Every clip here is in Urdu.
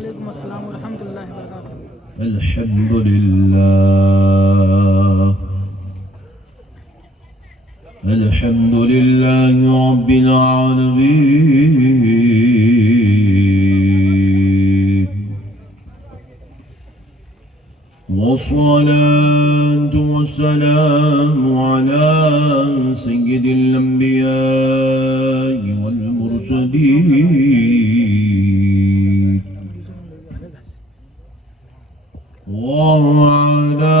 وعلیکم السلام ورحمۃ اللہ وبرکاتہ. الحمد لله الحمد لله رب العالمين والصلاة والسلام على سيد الأنبياء والمرسلين وعلى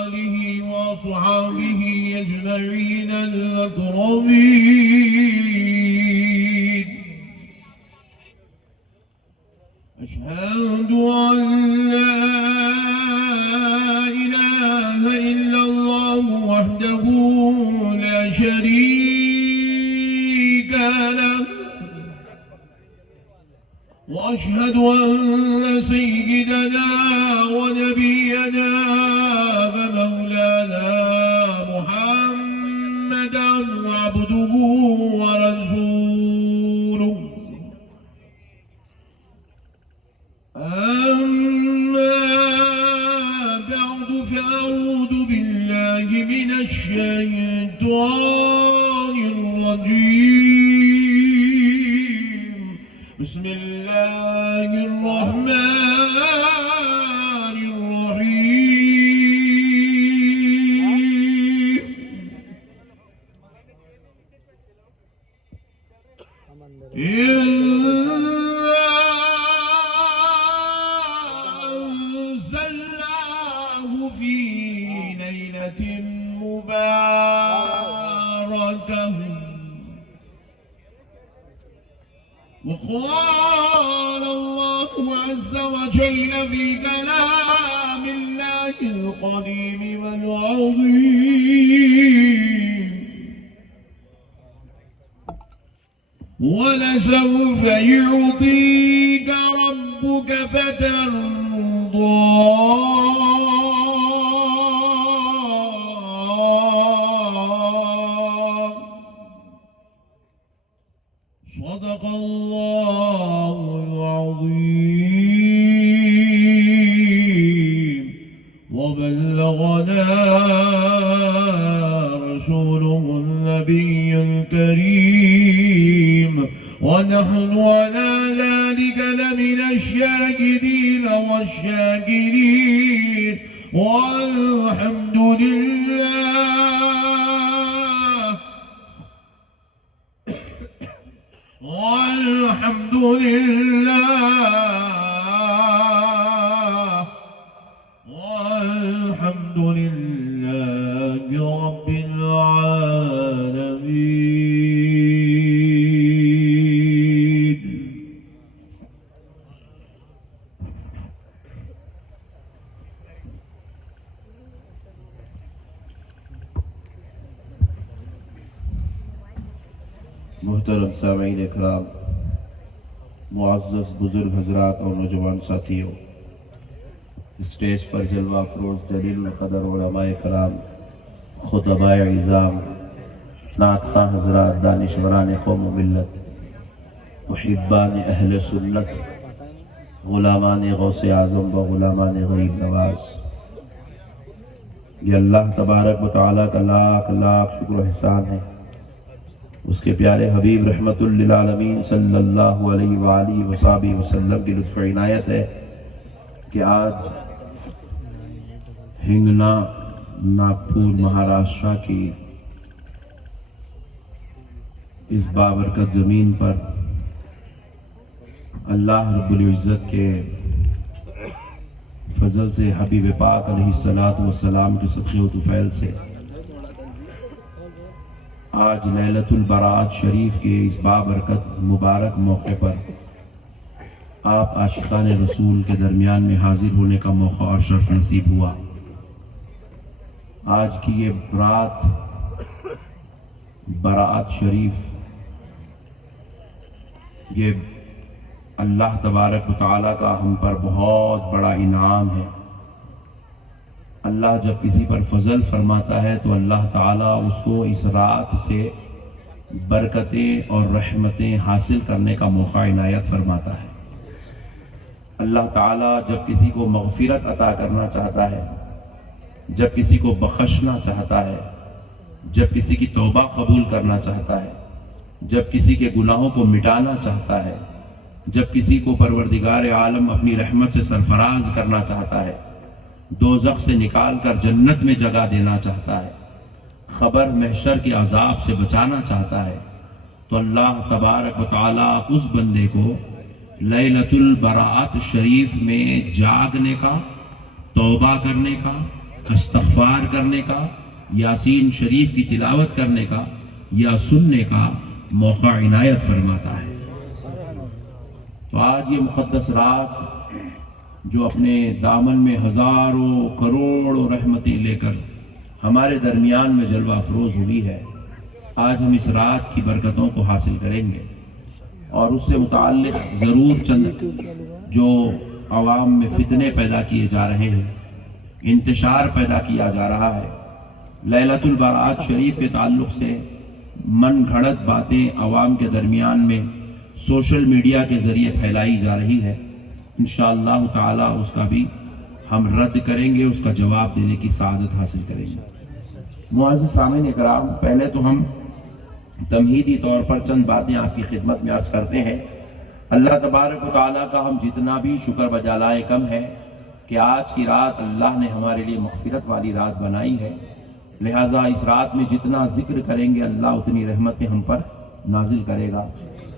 آله وصحبه أجمعين الأكرمين. أشهد أن لا إله إلا الله وحده لا شريك له وأشهد أن سيدنا ونبينا ومولانا محمدا عبده ورسوله. أما بعد فأعوذ بالله من الشيطان الرجيم. بسم الله الرحمن الرحيم. إنا أنزلناه في ليلة مباركة وقال الله عز وجل في كلام الله القديم والعظيم ولسوف يعطيك ربك فترضى. صدق الله العظيم وبلغنا رسوله النبي الكريم ونحن على ذلك لمن الشاهدين والشاكرين والحمد لله والحمد لله والحمد لله رب العالمين. محترم سامعین اکرام، معزز بزرگ حضرات اور نوجوان ساتھیوں، اسٹیج پر جلوہ افروز جلیل القدر علماء کرام، خطباء عظام، نعت خواہ حضرات، دانشوران قوم و ملت، محبان اہل سنت، غلامان غوث اعظم و غلامان غریب نواز، یہ اللہ تبارک و تعالیٰ کا لاکھ لاکھ شکر و احسان ہے. اس کے پیارے حبیب رحمت للعالمین صلی اللہ علیہ وآلہ وصحبہ وسلم کی لطف عنایت ہے کہ آج ہنگنا ناگپور مہاراشٹرا کی اس بابرکت زمین پر اللہ رب العزت کے فضل سے، حبیب پاک علیہ السلام کے صدقے و طفیل سے آج لیلۃ البراۃ شریف کے اس بابرکت مبارک موقع پر آپ عاشقان رسول کے درمیان میں حاضر ہونے کا موقع اور شرف نصیب ہوا. آج کی یہ رات براۃ شریف، یہ اللہ تبارک و تعالیٰ کا ہم پر بہت بڑا انعام ہے. اللہ جب کسی پر فضل فرماتا ہے تو اللہ تعالیٰ اس کو اس رات سے برکتیں اور رحمتیں حاصل کرنے کا موقع عنایت فرماتا ہے۔ اللہ تعالیٰ جب کسی کو مغفرت عطا کرنا چاہتا ہے، جب کسی کو بخشنا چاہتا ہے، جب کسی کی توبہ قبول کرنا چاہتا ہے، جب کسی کے گناہوں کو مٹانا چاہتا ہے، جب کسی کو پروردگار عالم اپنی رحمت سے سرفراز کرنا چاہتا ہے، دوزخ سے نکال کر جنت میں جگہ دینا چاہتا ہے، خبر محشر کے عذاب سے بچانا چاہتا ہے، تو اللہ تبارک و تعالیٰ اس بندے کو لیلۃ البراءت شریف میں جاگنے کا، توبہ کرنے کا، استغفار کرنے کا، یاسین شریف کی تلاوت کرنے کا یا سننے کا موقع عنایت فرماتا ہے۔ تو آج یہ مقدس رات جو اپنے دامن میں ہزاروں کروڑوں رحمتیں لے کر ہمارے درمیان میں جلوہ افروز ہوئی ہے، آج ہم اس رات کی برکتوں کو حاصل کریں گے اور اس سے متعلق ضرور چند جو عوام میں فتنے پیدا کیے جا رہے ہیں، انتشار پیدا کیا جا رہا ہے، لیلۃ البراءت شریف کے تعلق سے من گھڑت باتیں عوام کے درمیان میں سوشل میڈیا کے ذریعے پھیلائی جا رہی ہے، انشاءاللہ تعالی اس کا بھی ہم رد کریں گے، اس کا جواب دینے کی سعادت حاصل کریں گے۔ معزز سامعین اکرام، پہلے تو ہم تمہیدی طور پر چند باتیں آپ کی خدمت میں عرض کرتے ہیں۔ اللہ تبارک و تعالیٰ کا ہم جتنا بھی شکر بجا لائے کم ہے کہ آج کی رات اللہ نے ہمارے لیے مغفرت والی رات بنائی ہے، لہٰذا اس رات میں جتنا ذکر کریں گے اللہ اتنی رحمتیں ہم پر نازل کرے گا۔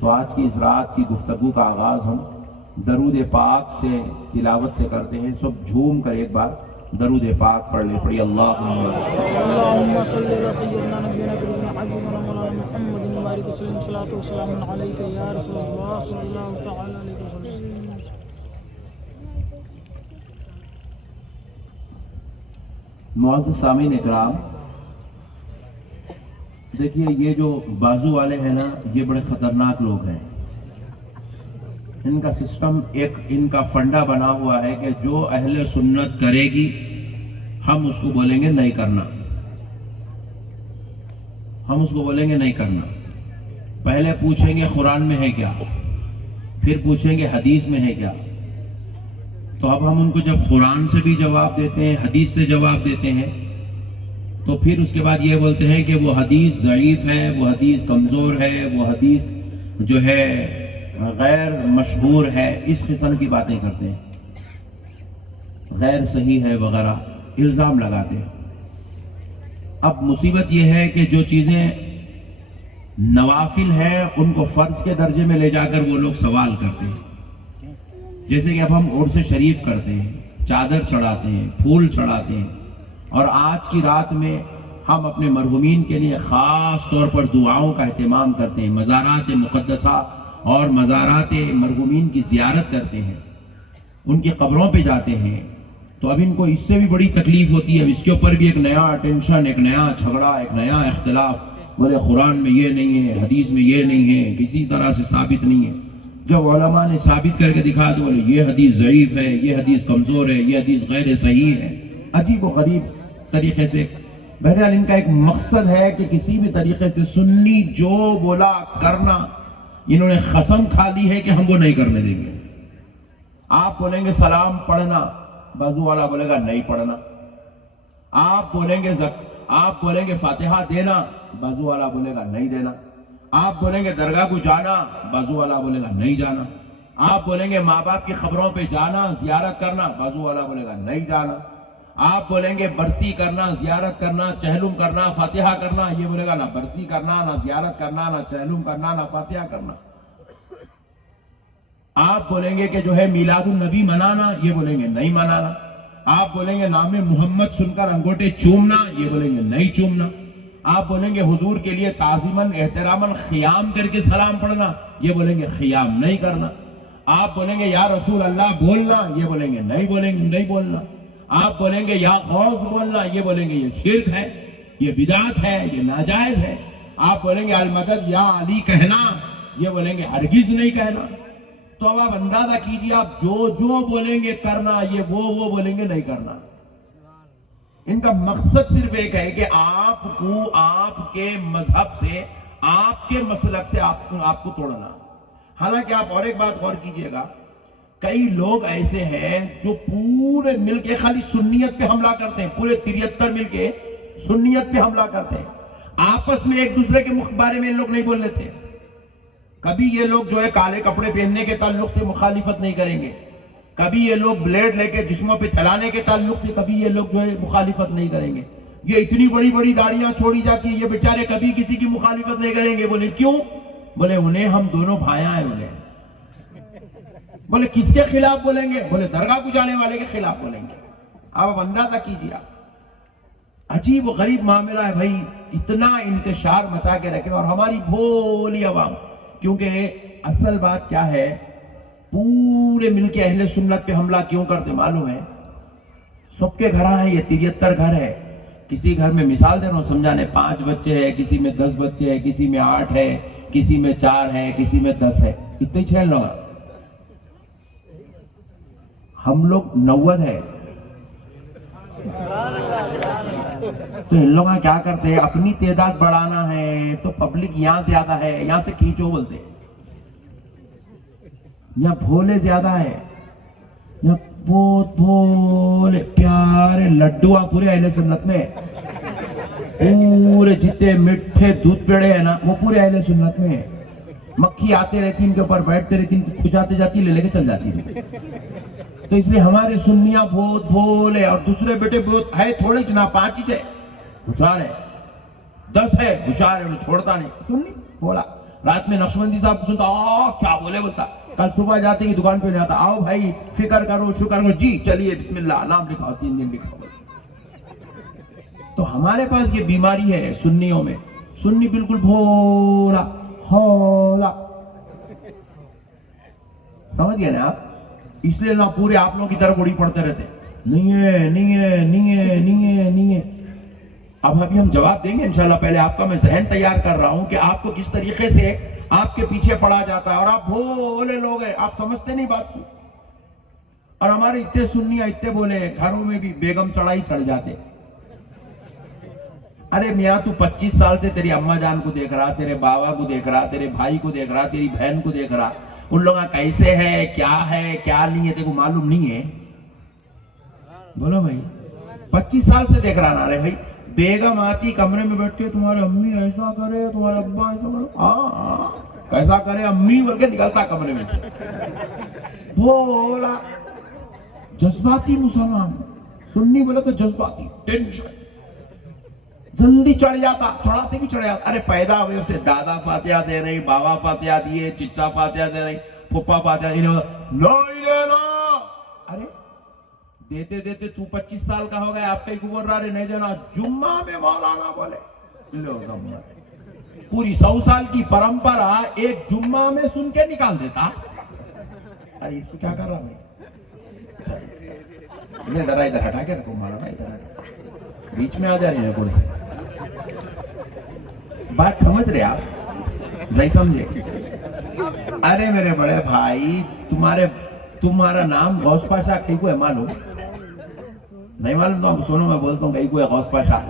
تو آج کی اس رات کی گفتگو کا آغاز ہم درود پاک سے تلاوت سے کرتے ہیں۔ سب جھوم کر ایک بار درود پاک پڑھ لیں، پڑھی اللهم صل على سيدنا نبينا كريم حبيبنا مولانا محمد وبارك وسلم صلاة وسلام عليك يا رسول الله صلى الله تعالى عليه وسلم۔ معزز سامعین اکرام، دیکھیے یہ جو بازو والے ہیں نا، یہ بڑے خطرناک لوگ ہیں۔ ان کا سسٹم ایک ان کا فنڈا بنا ہوا ہے کہ جو اہل سنت کرے گی ہم اس کو بولیں گے نہیں کرنا، ہم اس کو بولیں گے نہیں کرنا۔ پہلے پوچھیں گے قرآن میں ہے کیا، پھر پوچھیں گے حدیث میں ہے کیا۔ تو اب ہم ان کو جب قرآن سے بھی جواب دیتے ہیں، حدیث سے جواب دیتے ہیں، تو پھر اس کے بعد یہ بولتے ہیں کہ وہ حدیث ضعیف ہے، وہ حدیث کمزور ہے، وہ حدیث جو ہے غیر مشہور ہے، اس قسم کی باتیں کرتے ہیں، غیر صحیح ہے وغیرہ الزام لگاتے ہیں۔ اب مصیبت یہ ہے کہ جو چیزیں نوافل ہیں ان کو فرض کے درجے میں لے جا کر وہ لوگ سوال کرتے ہیں۔ جیسے کہ اب ہم عرس شریف کرتے ہیں، چادر چڑھاتے ہیں، پھول چڑھاتے ہیں، اور آج کی رات میں ہم اپنے مرحومین کے لیے خاص طور پر دعاؤں کا اہتمام کرتے ہیں، مزارات مقدسہ اور مزارات مرحومین کی زیارت کرتے ہیں، ان کی قبروں پہ جاتے ہیں۔ تو اب ان کو اس سے بھی بڑی تکلیف ہوتی ہے، اب اس کے اوپر بھی ایک نیا ٹینشن، ایک نیا جھگڑا، ایک نیا اختلاف۔ بولے قرآن میں یہ نہیں ہے، حدیث میں یہ نہیں ہے، کسی طرح سے ثابت نہیں ہے۔ جب علماء نے ثابت کر کے دکھا تو بولے یہ حدیث ضعیف ہے، یہ حدیث کمزور ہے، یہ حدیث غیر صحیح ہے، عجیب و غریب طریقے سے۔ بہرحال ان کا ایک مقصد ہے کہ کسی بھی طریقے سے سنی جو بولا کرنا، انہوں نے قسم کھا لی ہے کہ ہم وہ نہیں کرنے دیں گے۔ آپ بولیں گے سلام پڑھنا، بازو والا بولے گا نہیں پڑھنا۔ آپ بولیں گے فاتحہ دینا، بازو والا بولے گا نہیں دینا۔ آپ بولیں گے درگاہ کو جانا، بازو والا بولے گا نہیں جانا۔ آپ بولیں گے ماں باپ کی قبروں پہ جانا، زیارت کرنا، بازو والا بولے گا نہیں جانا۔ آپ بولیں گے برسی کرنا، زیارت کرنا، چہلم کرنا، فاتحہ کرنا، یہ بولے گا نہ برسی کرنا، نہ زیارت کرنا، نہ چہلم کرنا، نہ فاتحہ کرنا۔ آپ بولیں گے کہ جو ہے میلاد النبی منانا، یہ بولیں گے نہیں منانا۔ آپ بولیں گے نام محمد سن کر انگوٹھے چومنا، یہ بولیں گے نہیں چومنا۔ آپ بولیں گے حضور کے لیے تعظیماً احتراماً خیام کر کے سلام پڑھنا، یہ بولیں گے خیام نہیں کرنا۔ آپ بولیں گے یا رسول اللہ بولنا، یہ بولیں گے نہیں بولنا۔ آپ بولیں گے یا غوث بولنا، یہ بولیں گے یہ شرک ہے، یہ بدعت ہے، یہ ناجائز ہے۔ آپ بولیں گے المدد یا علی کہنا، یہ بولیں گے ہرگز نہیں کہنا۔ تو اب آپ اندازہ کیجئے، آپ جو بولیں گے کرنا، یہ وہ بولیں گے نہیں کرنا۔ ان کا مقصد صرف ایک ہے کہ آپ کو آپ کے مذہب سے، آپ کے مسلک سے آپ کو توڑنا. حالانکہ آپ اور ایک بات غور کیجئے گا, کئی لوگ ایسے ہیں جو پورے مل کے خالی سنیت پہ حملہ کرتے ہیں, پورے 73 مل کے سنیت پہ حملہ کرتے ہیں. آپس میں ایک دوسرے کے بارے میں ان لوگ نہیں بول لیتے. کبھی یہ لوگ جو ہے کالے کپڑے پہننے کے تعلق سے مخالفت نہیں کریں گے, کبھی یہ لوگ بلیڈ لے کے جسموں پہ چلانے کے تعلق سے کبھی یہ لوگ جو ہے مخالفت نہیں کریں گے. یہ اتنی بڑی بڑی داڑیاں چھوڑی جاتی ہیں, یہ بیچارے کبھی کسی کی مخالفت نہیں کریں گے. بولے کیوں؟ بولے انہیں ہم دونوں بھائیاں ہیں. بولے کس کے خلاف بولیں گے؟ بولے درگاہ کو جانے والے کے خلاف بولیں گے. آپ اندازہ کیجیے, عجیب و غریب معاملہ ہے بھائی. اتنا انتشار مچا کے رکھے, اور ہماری بھولی عوام, کیونکہ اصل بات کیا ہے, پورے مل کے اہل سنت پہ حملہ کیوں کرتے معلوم ہے؟ سب کے گھر ہیں, یہ 73 گھر ہے. کسی گھر میں مثال دے رہا ہوں سمجھانے, 5 بچے ہیں, کسی میں 10 بچے ہیں, کسی میں 8 ہے, کسی میں 4 ہے, کسی میں 10 ہے. اتنے 6 لوگ, ہم لوگ 90 ہے. تو ان لوگ کیا کرتے ہیں, اپنی تعداد بڑھانا ہے تو پبلک یہاں زیادہ ہے, یہاں سے کھینچو بولتے, یہاں بھولے زیادہ ہے, یہاں بہت بھولے پیارے لڈو پورے اہل سنت میں, پورے جتنے میٹھے دودھ پیڑے ہیں نا وہ پورے اہل سنت میں. مکھی آتے رہتی ان کے اوپر, بیٹھتے رہتی, کھجاتے جاتی, لے کے چل جاتی. تو اس لیے ہمارے سنیاں بہت بھولے, اور دوسرے بیٹے بہت ہے تھوڑے چنا, 5 ہی ہے, ہوشیار ہے, 10 ہے ہوشیار ہے, انہیں چھوڑتا نہیں. سننی بولا رات میں نقشبندی صاحب سنتا, کیا بولے بولتا, کل صبح جاتے ہی دکان پہ جاتا, آؤ بھائی فکر کرو شکر کرو, جی چلیے بسم اللہ, نام لکھاؤ, 3 دن لکھاؤ. تو ہمارے پاس یہ بیماری ہے سنیوں میں, سنی بالکل بھولا ہولا, سمجھ گئے نا آپ؟ اس لیے نہ پورے آپ لوگوں کی طرف اڑی پڑتے رہتے, نہیں ہے نہیں ہے نہیں ہے نہیں ہے نہیں ہے. اب ابھی ہم جواب دیں گے انشاءاللہ. پہلے آپ کا میں ذہن تیار کر رہا ہوں کہ آپ کو کس طریقے سے آپ کے پیچھے پڑا جاتا ہے, اور آپ بھولے لوگ ہیں, آپ سمجھتے نہیں بات کو. اور ہمارے اتنے سنیاں اتنے بولے, گھروں میں بھی بیگم چڑھائی چڑھ جاتے. ارے میاں تو 25 سال سے تیری اماں جان کو دیکھ رہا, تیرے بابا کو دیکھ رہا, تیرے بھائی کو دیکھ رہا, تیری بہن کو دیکھ رہا, ان لوگوں کا کیسے ہے, کیا نہیں ہے, تیرے کو معلوم نہیں ہے. بولو بھائی, 25 سال سے دیکھ رہا نا. ارے بھائی بیگم آتی کمرے میں بیٹھتے, تمہارے امی ایسا کرے, تمہارے ابا ایسا کرے, ہاں کیسا کرے امی بول کے نکلتا کمرے میں سے. بولا جذباتی مسلمان, سنی بولے تو جذباتی, ٹینشن جلدی چڑھ جاتا, چڑھاتے بھی چڑھ جاتا. ارے پیدا ہوئے اسے دادا فاتحہ دے رہی, بابا فاتحہ دیے, چچا فاتحہ دے رہی, پھپا فاتحہ دے رہی. ارے دیتے دیتے تو 25 سال کا ہو گیا, آپ کہیں کو بول رہا, نہیں جانا جمعہ میں مولانا بولے. پوری 100 سال کی پرمپرا ایک جمعہ میں سن کے نکال دیتا. ارے اس کو کیا کر رہا میں, ذرا ادھر ہٹا کے رکھو, مارا نا ادھر بیچ میں آ جا رہی ہے کوئی سے. بات سمجھ رہے آپ, نہیں سمجھے؟ ارے میرے بڑے بھائی, تمہارا نام غوث پاشا کہیں کو ہے معلوم؟ نہیں معلوم تو سنو میں بولتا ہوں, کہیں کو ہے غوث پاشا.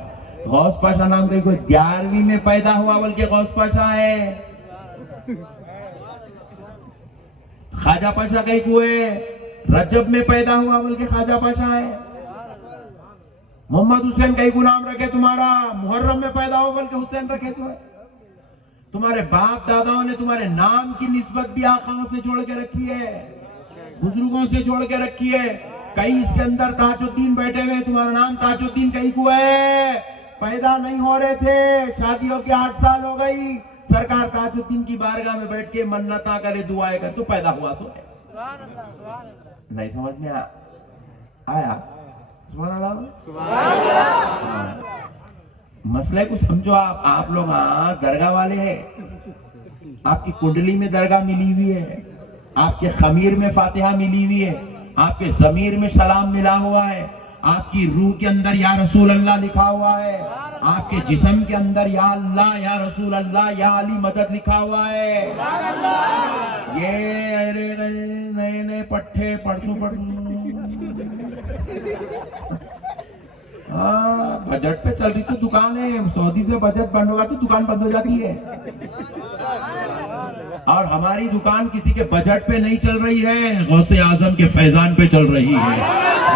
غوث پاشا نام کہیں کو 11ویں میں پیدا ہوا بلکہ غوث پاشا ہے. خواجہ پاشا کہیں کو ہے رجب میں پیدا ہوا بلکہ خواجہ پاشا ہے. محمد حسین کہیں کو نام رکھے تمہارا, محرم میں پیدا ہو بلکہ حسین رکھے سو ہے. تمہارے باپ داداؤں نے تمہارے نام کی نسبت بھی آقا سے جوڑ کے رکھی ہے, بزرگوں سے جوڑ کے رکھی ہے. کئی اس کے اندر تاج الدین بیٹھے ہوئے, تمہارا نام تاج الدین کہیں کو ہے. پیدا نہیں ہو رہے تھے, شادیوں کے 8 سال ہو گئی, سرکار تاج الدین کی بارگاہ میں بیٹھ کے منتاں کرے, دعائیں کر, تو پیدا ہوا سو ہے. نہیں سمجھ میں آیا؟ سبحان اللہ. مسئلے کو سمجھو آپ لوگ درگاہ والے ہیں, آپ کی کنڈلی میں درگاہ ملی ہوئی ہے, آپ کے خمیر میں فاتحہ ملی ہوئی ہے, آپ کے ضمیر میں سلام ملا ہوا ہے, آپ کی روح کے اندر یا رسول اللہ لکھا ہوا ہے, آپ کے جسم کے اندر یا اللہ یا رسول اللہ یا علی مدد لکھا ہوا ہے. یہ نئے نئے پٹھے پڑھوں بجٹ پہ چل رہی تو دکان ہے، سعودی سے بجٹ بند ہوگا تو دکان بند ہو جاتی ہے، اور ہماری دکان کسی کے بجٹ پہ نہیں چل رہی ہے، غوث اعظم کے فیضان پہ چل رہی ہے،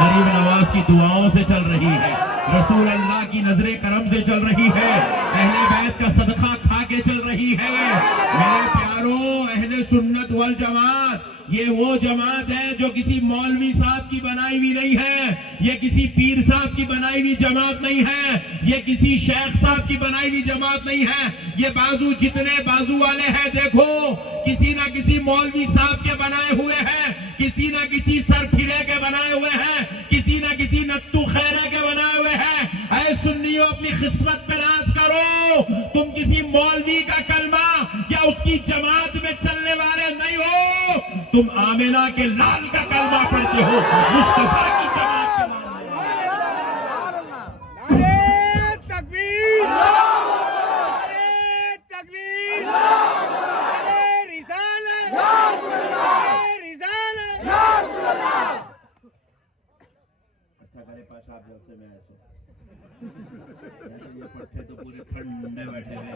غریب نواز کی دعاؤں سے چل رہی ہے، رسول اللہ کی نظر کرم سے چل رہی ہے، اہل بیت کا صدقہ کھا کے چل رہی ہے۔ میرے پیاروں، اہل سنت والجماعت یہ وہ جماعت ہے جو کسی مولوی صاحب کی بنائی ہوئی نہیں ہے، یہ کسی پیر صاحب کی بنائی ہوئی جماعت نہیں ہے، یہ کسی شیخ صاحب کی بنائی ہوئی جماعت نہیں ہے۔ یہ بازو جتنے بازو والے ہیں دیکھو، کسی نہ کسی مولوی صاحب کے بنائے ہوئے ہیں، کسی نہ کسی سر پھرے کے بنائے ہوئے ہیں، کسی نہ کسی نتو خیرے کے بنائے ہوئے ہیں۔ اے سنیوں، اپنی قسمت پہ راز کرو، تم کسی مولوی کا کلمہ یا اس کی جماعت میں چلنے والے نہیں ہو، تم آمنہ کے لال کا کلمہ پڑھتے ہو، مصطفیٰ کی جماعت کے نعرہ تکبیر، نعرہ تکبیر، نعرہ رسالت، نعرہ رسالت۔ اچھا کرے پاشا آپ جلسے میں آئے یہ پٹھے تو پورے ٹھنڈے بیٹھے ہوئے،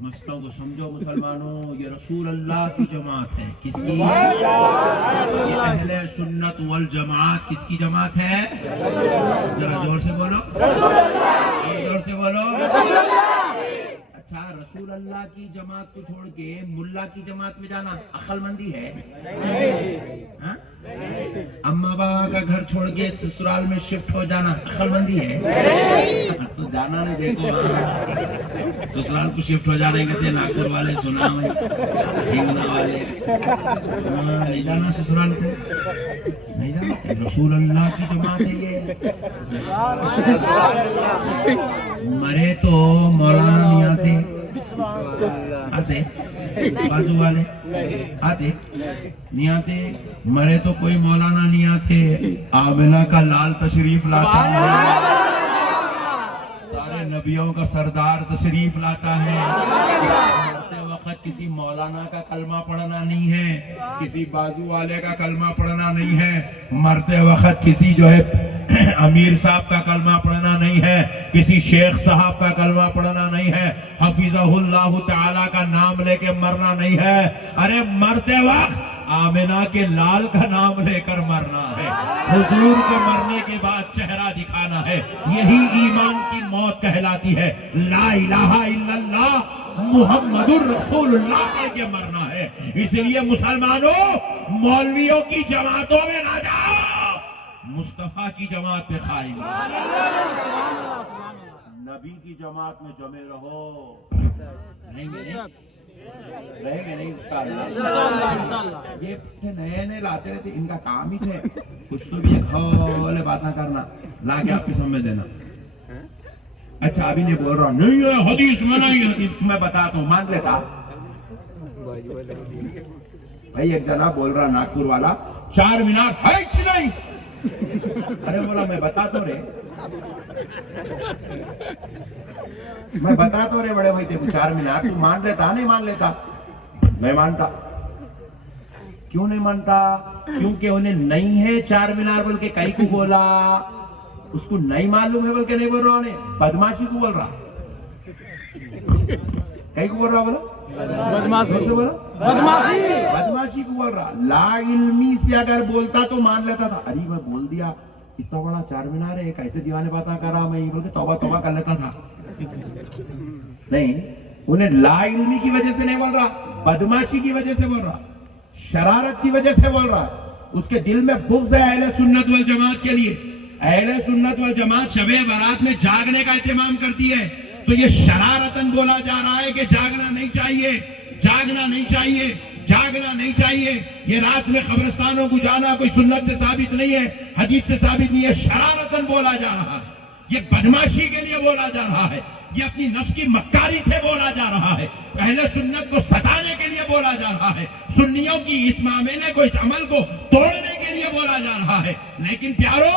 مسئلوں کو سمجھو مسلمانوں، یہ رسول اللہ کی جماعت ہے، کس کی؟ یہ اہل سنت والجماعت کس کی جماعت ہے؟ ذرا زور سے بولو، زور سے بولو۔ اچھا، رسول اللہ کی جماعت کو چھوڑ کے ملا کی جماعت میں جانا عقل مندی ہے؟ ہاں؟ اماں بابا کا گھر چھوڑ کے سسرال میں شفٹ ہو جانا عقل مندی ہے؟ تو جانا نہیں، دیکھو سسرال کو شفٹ ہو جانے کہتے ہیں ناگپور والے، سنا میں ہنگنا والے، نہیں جانا سسرال کو، نہیں جانا۔ رسول اللہ کی جماعت ہے یہ۔ مرے تو مولانا نہیں آتے، آتے بازو والے آتے نہیں آتے، مرے تو کوئی مولانا نہیں آتے، آمنہ کا لال تشریف لاتا ہے، سارے نبیوں کا سردار تشریف لاتا ہے۔ مرتے وقت کسی مولانا کا کلمہ پڑھنا نہیں ہے، کسی بازو والے کا کلمہ پڑھنا نہیں ہے، مرتے وقت کسی جو ہے امیر صاحب کا کلمہ پڑھنا نہیں ہے، کسی شیخ صاحب کا کلمہ پڑھنا نہیں ہے، حفظہ اللہ تعالیٰ کا نام لے کے مرنا نہیں ہے، ارے مرتے وقت آمنہ کے لال کا نام لے کر مرنا ہے، حضور کے مرنے کے بعد چہرہ دکھانا ہے، یہی ایمان کی موت کہلاتی ہے۔ لا الہ الا اللہ محمد الرسول اللہ پڑھ کے مرنا ہے۔ اس لیے مسلمانوں، مولویوں کی جماعتوں میں نہ جاؤ، مصطفیٰ کی جماعت پہ قائم رہو، نبی کی جماعت میں جمع رہو۔ رہیں گے نہیں انشاءاللہ۔ یہ نئے نئے لاتے رہتے، ان کا کام ہی ہے کچھ تو بھی ایک والے باتیں کرنا، لا کے آپ کے سامنے دینا۔ اچھا ابھی نہیں بول رہا نہیں ہے حدیث میں، نہیں حدیث میں بتاتا ہوں، مان لیتا بھائی۔ ایک جنا بول رہا ناگپور والا، چار مینار ہے نہیں، ارے بولا میں بتا تو رہے، میں بتا تو رہے بڑے بھائی تیرے کو چار مینار، تو مان لیتا نہیں مان لیتا؟ میں مانتا۔ کیوں نہیں مانتا؟ کیونکہ انہیں نہیں ہے چار مینار بول کے کئی کو بولا، اس کو نہیں معلوم ہے بول کے نہیں بول رہا، انہیں بدماشی کو بول رہا، کئی کو بول رہا بولا؟ بدماشی کو بول رہا۔ لا علمی سے اگر بولتا تو مان لیتا تھا، ارے میں بول دیا اتنا بڑا چار مینار ہے، کیسے دیوانے باتیں کر رہا میں، یہ بول کے توبہ توبہ کر لیتا تھا۔ نہیں، انہیں لا علمی کی وجہ سے نہیں بول رہا، بدماشی کی وجہ سے بول رہا، شرارت کی وجہ سے بول رہا، اس کے دل میں بغض ہے اہل سنت والجماعت کے لیے۔ اہل سنت والجماعت شب برات میں جاگنے کا اہتمام کرتی ہے، تو یہ شرارتاً بولا جا رہا ہے کہ جاگنا نہیں چاہیے، جاگنا نہیں چاہیے، جاگنا نہیں چاہیے۔ یہ رات میں قبرستانوں کو جانا کوئی سنت سے ثابت نہیں ہے، حدیث سے ثابت نہیں ہے، شرارتاً بولا جا رہا ہے، یہ بدماشی کے لیے بولا جا رہا ہے، یہ اپنی نفس کی مکاری سے بولا جا رہا ہے، اہل سنت کو ستانے کے لیے بولا جا رہا ہے، سنیوں کی اس معاملے کو، اس عمل کو توڑنے کے لیے بولا جا رہا ہے۔ لیکن پیارو،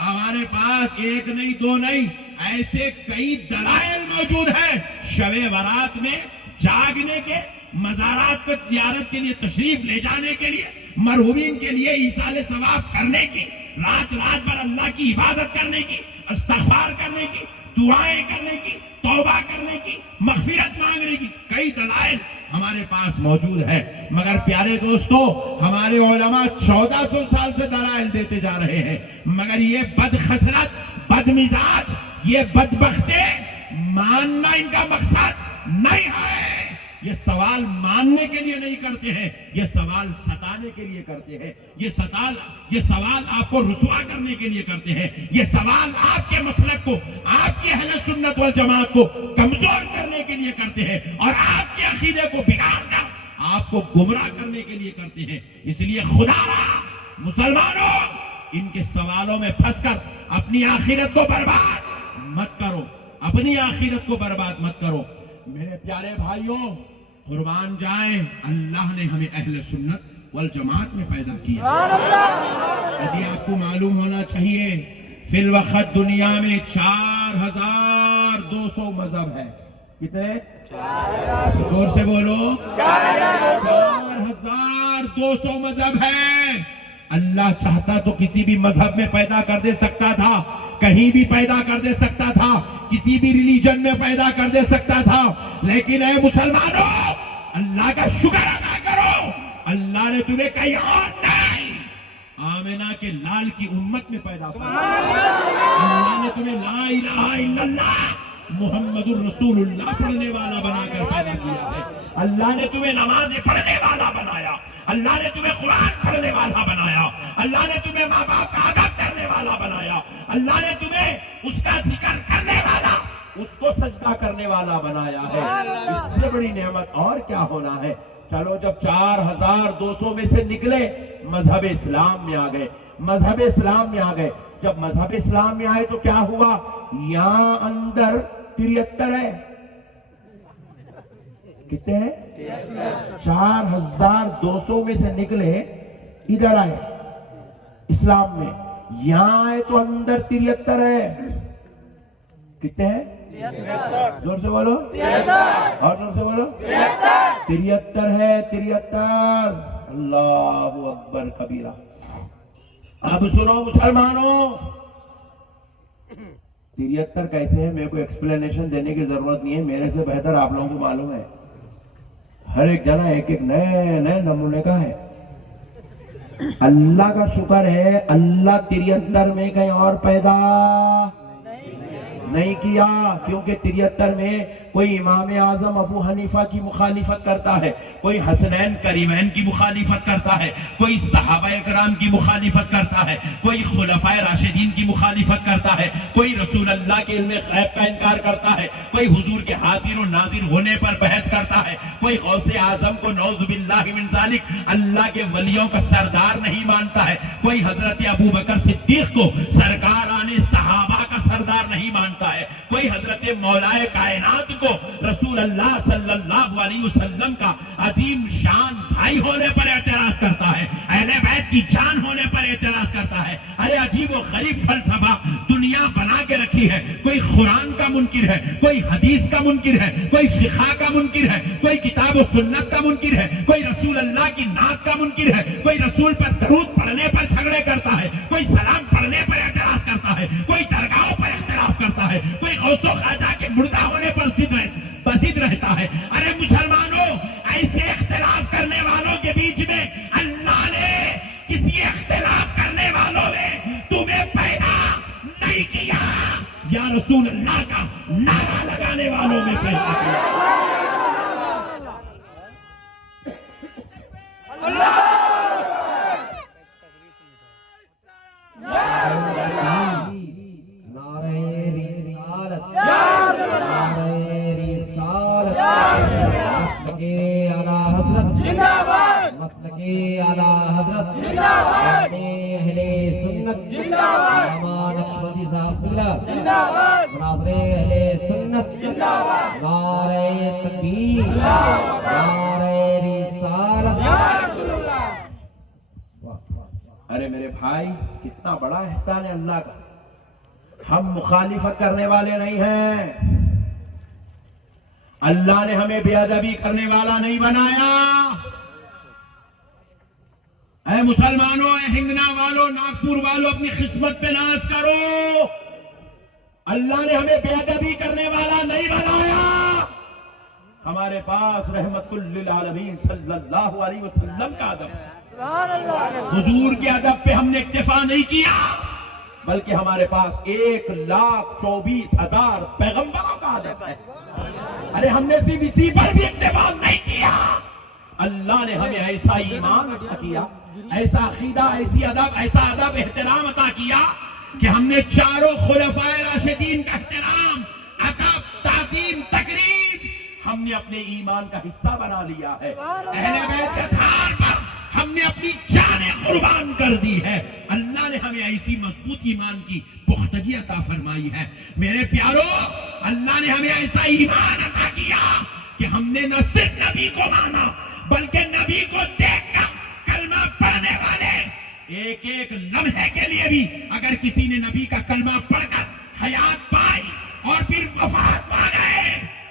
ہمارے پاس ایک نہیں دو نہیں، ایسے کئی دلائل موجود ہیں شب برات میں جاگنے کے، مزارات پر زیارت کے لیے تشریف لے جانے کے لیے، مرحومین کے لیے ایصال ثواب کرنے کی، رات رات بھر اللہ کی عبادت کرنے کی، استغفار کرنے کی، دعائیں کرنے کی، توبہ کرنے کی، مغفرت مانگنے کی کئی دلائل ہمارے پاس موجود ہے، مگر پیارے دوستو ہمارے علماء 1400 سال سے دلائل دیتے جا رہے ہیں، مگر یہ بد خصلت، بد مزاج، یہ بدبختیں ماننا ان کا مقصد نہیں ہے۔ یہ سوال ماننے کے لیے نہیں کرتے ہیں، یہ سوال ستانے کے لیے کرتے ہیں، یہ سوال آپ کو رسوا کرنے کے لیے کرتے ہیں، یہ سوال آپ کے مسلک کو، آپ کے اہل سنت والجماعت کو کمزور کرنے کے لیے کرتے ہیں، اور آپ کے عقیدے کو بگاڑ کر آپ کو گمراہ کرنے کے لیے کرتے ہیں۔ اس لیے خدا را مسلمانوں، ان کے سوالوں میں پھنس کر اپنی آخرت کو برباد مت کرو، اپنی آخرت کو برباد مت کرو۔ میرے پیارے بھائیوں، قربان جائیں، اللہ نے ہمیں اہل سنت والجماعت میں پیدا کیا۔ یعنی آپ کو معلوم ہونا چاہیے فی الوقت دنیا میں 4200 مذہب ہے۔ کتنے؟ زور سے بولو۔ 4200 مذہب ہے۔ اللہ چاہتا تو کسی بھی مذہب میں پیدا کر دے سکتا تھا، کہیں بھی پیدا کر دے سکتا تھا، کسی بھی ریلیجن میں پیدا کر دے سکتا تھا، لیکن اے مسلمانوں، اللہ کا شکر ادا کرو، اللہ نے تمہیں کہیں اور نہیں، آمنہ کے لال کی امت میں پیدا کیا۔ اللہ نے تمہیں لا الہ الا اللہ محمد الرسول اللہ پڑھنے والا بنا کر پیدا کیا ہے۔ اللہ نے تمہیں نماز پڑھنے والا بنایا، اللہ نے تمہیں قرآن پڑھنے والا بنایا، اللہ نے تمہیں ماں باپ کا ادب کرنے والا بنایا، اللہ نے تمہیں اس کا ذکر کرنے والا، اس کو سجدہ کرنے والا بنایا ہے۔ اس سے بڑی نعمت اور کیا ہونا ہے؟ چلو جب 4200 میں سے نکلے، مذہب اسلام میں آ گئے، مذہب اسلام میں آ گئے۔ جب مذہب اسلام میں آئے تو کیا ہوا؟ یہاں اندر 73 ہے۔ کتنے ہیں؟ 4200 میں سے نکلے، ادھر آئے اسلام میں، یہاں آئے تو اندر 73 ہے۔ کتنے ہیں؟ زور سے بولو، اور زور سے بولو، 73 ہے، 73۔ اللہ اکبر کبیرہ۔ اب سنو مسلمانوں، 73 کیسے ہے؟ میرے کو ایکسپلینیشن دینے کی ضرورت نہیں ہے، میرے سے بہتر آپ لوگوں کو معلوم ہے۔ ہر ایک جنا ایک ایک نئے نئے نمونے کا ہے۔ اللہ کا شکر ہے، اللہ 73 میں کہیں اور پیدا نہیں کیا، کیونکہ 73 میں کوئی امام اعظم ابو حنیفہ کی مخالفت کرتا ہے، کوئی حسنین کریمین کی مخالفت کرتا ہے، کوئی صحابہ اکرام کی مخالفت کرتا ہے، کوئی خلفائے راشدین کی مخالفت کرتا ہے، کوئی رسول اللہ کے علم غیب کا انکار کرتا ہے، کوئی حضور کے حاضر و ناظر ہونے پر بحث کرتا ہے، کوئی غوث اعظم کو نعوذ باللہ من ذالک اللہ کے ولیوں کا سردار نہیں مانتا ہے، کوئی حضرت ابو بکر صدیق کو سرکاران صحابہ کا سردار نہیں مانتا ہے، کوئی حضرت مولا کائنات کو رسول اللہ صلی اللہ علیہ وسلم کا عظیم شان بھائی ہونے پر اعتراض کرتا ہے، اہل بیت کی جان ہونے پر اعتراض کرتا ہے۔ ارے عجیب و غریب فلسفہ دنیا بنا کے رکھی ہے، کوئی قرآن کا منکر ہے، کوئی حدیث کا منکر ہے، کوئی فقہ کا منکر ہے، کوئی کتاب و سنت کا منکر ہے، کوئی رسول اللہ کی نعت کا منکر ہے، کوئی رسول پر درود پڑھنے پر جھگڑے کرتا ہے، کوئی سلام پڑھنے پر اعتراض کرتا ہے، کوئی درگاہوں پر اختلاف کرتا ہے، کوئی غوث و خواجہ کے مردہ ہونے پر ضد رہتا ہے۔ ارے مسلمانوں، ایسے اختلاف کرنے والوں کے بیچ میں اللہ نے کسی اختلاف کرنے والوں میں تمہیں پیدا نہیں کیا، یا رسول اللہ کا نعرہ لگانے والوں میں پیدا کیا۔ مسلکی اعلیٰ حضرت اہل سنت علامہ نقشبندی صاحب مناظر اہل سنت، نعرہ تکبیر، نعرہ رسالت۔ ارے میرے بھائی، کتنا بڑا احسان ہے اللہ کا، ہم مخالفت کرنے والے نہیں ہیں، اللہ نے ہمیں بے ادبی کرنے والا نہیں بنایا۔ اے مسلمانوں، اے ہنگنا والوں، ناگپور والوں، اپنی قسمت پہ ناز کرو. اللہ نے ہمیں بے ادبی کرنے والا نہیں بنایا. ہمارے پاس رحمت للعالمین صلی اللہ علیہ وسلم کا ادب ہے. حضور کے ادب پہ ہم نے اکتفا نہیں کیا، بلکہ ہمارے پاس 1,24,000 پیغمبروں کا ادب ہے. ارے ہم نے صرف اسی پر بھی اکتفا نہیں کیا. اللہ نے ہمیں ایسا ایمان عطا کیا، ایسا عقیدہ، ایسا ادب احترام عطا کیا کہ ہم نے چاروں خلفائے راشدین کا احترام، ادب، تعظیم، تقریب ہم نے اپنے ایمان کا حصہ بنا لیا ہے. اہل بیت کے دھار پر ہم نے اپنی جانیں قربان کر دی ہے. اللہ نے ہمیں ایسی مضبوط ایمان کی پختگی عطا فرمائی ہے. میرے پیارو، اللہ نے ہمیں ایسا ایمان عطا کیا کہ ہم نے نہ صرف نبی کو مانا، بلکہ نبی کو دیکھ کر کلمہ پڑھنے والے ایک ایک لمحے کے لیے بھی اگر کسی نے نبی کا کلمہ پڑھ کر حیات پائی اور پھر وفات پا گئے،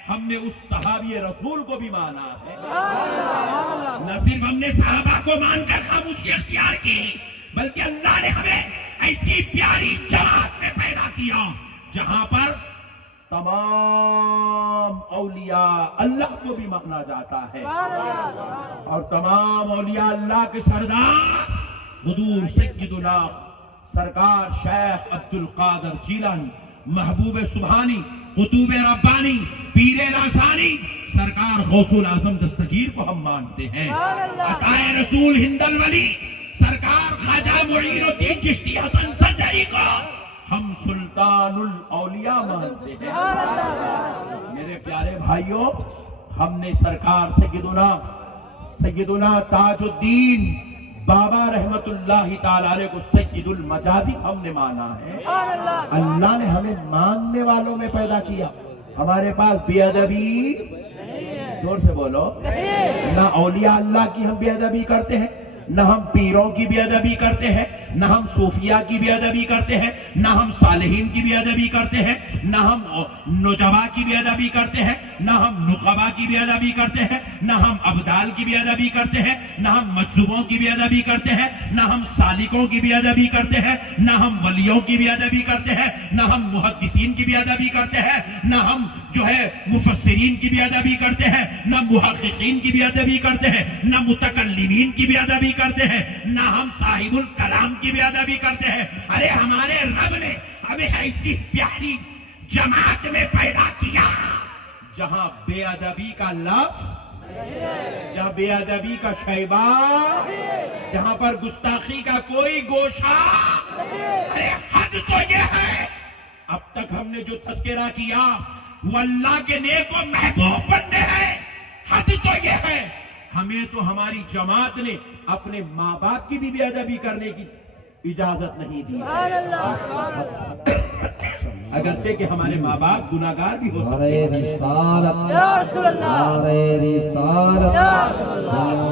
ہم نے اس صحابی رسول کو بھی مانا ہے. نہ صرف ہم نے صحابہ کو مان کر خاموشی اختیار کی، بلکہ اللہ نے ہمیں ایسی پیاری جماعت میں پیدا کیا جہاں پر تمام اولیاء اللہ کو بھی مانا جاتا ہے. اور تمام اولیاء اللہ کے سردار حضور سیدنا سرکار شیخ عبد القادر جیلانی، محبوب سبحانی، قطب ربانی، پیر راسانی، سرکار غوث الاعظم دستگیر کو ہم مانتے ہیں. عطائے رسول ہند الولی سرکار خواجہ معین الدین چشتی حسن سنجری کو ہم سلطان الاولیاء مانتے ہیں. میرے پیارے بھائیوں، ہم نے سرکار سیدنا تاج الدین بابا رحمت اللہ تعالی علیہ کو سید المجازی ہم نے مانا ہے. اللہ نے ہمیں ماننے والوں میں پیدا کیا. ہمارے پاس بے ادبی، زور سے بولو، نہ اولیاء اللہ کی ہم بے ادبی کرتے ہیں، نہ ہم پیروں کی بے ادبی کرتے ہیں، نہ ہم صوفیاء کی بے ادبی کرتے ہیں، نہ ہم صالحین کی بے ادبی کرتے ہیں، نہ ہم نجبا کی بے ادبی کرتے ہیں، نہ ہم نقبا کی بے ادبی کرتے ہیں، نہ ہم ابدال کی بے ادبی کرتے ہیں، نہ ہم مجذوبوں کی بے ادبی کرتے ہیں، نہ ہم سالکوں کی بے ادبی کرتے ہیں، نہ ہم ولیوں کی بے ادبی کرتے ہیں، نہ ہم محدثین کی بے ادبی کرتے ہیں، نہ ہم مفسرین کی بے ادبی کرتے ہیں، نہ محققین کی بے ادبی کرتے ہیں، نہ متکلمین کی بے ادبی کرتے ہیں، نہ ہم صاحب الکلام کی بے ادبی کرتے ہیں. ارے ہمارے رب نے ہمیں ایسی پیاری جماعت میں پیدا کیا جہاں بے ادبی کا لفظ، جہاں بے ادبی کا شیبہ، جہاں پر گستاخی کا کوئی گوشہ. ارے حد تو یہ ہے، اب تک ہم نے جو تذکرہ کیا وہ اللہ کے نیک و محبوب بندے ہیں. حد تو یہ ہے، ہمیں تو ہماری جماعت نے اپنے ماں باپ کی بھی بے ادبی کرنے کی اجازت نہیں دی. اگرچہ کہ ہمارے ماں باپ گناہگار بھی ہو سکتے ہیں.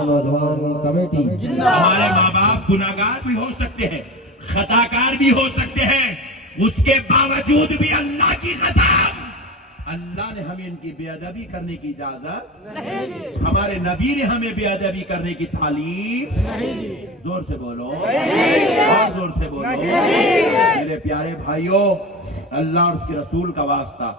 نوجوان کمیٹی، ہمارے ماں باپ گناہگار بھی ہو سکتے ہیں، خطا کار بھی ہو سکتے ہیں. اس کے باوجود بھی اللہ کی قسم، اللہ نے ہمیں ان کی بے ادبی کرنے کی اجازت نہیں دی. ہمارے نبی نے ہمیں بے ادبی کرنے کی تعلیم نہیں دی. زور سے بولو، اور زور سے بولو. میرے پیارے بھائیوں، اللہ اور اس کے رسول کا واسطہ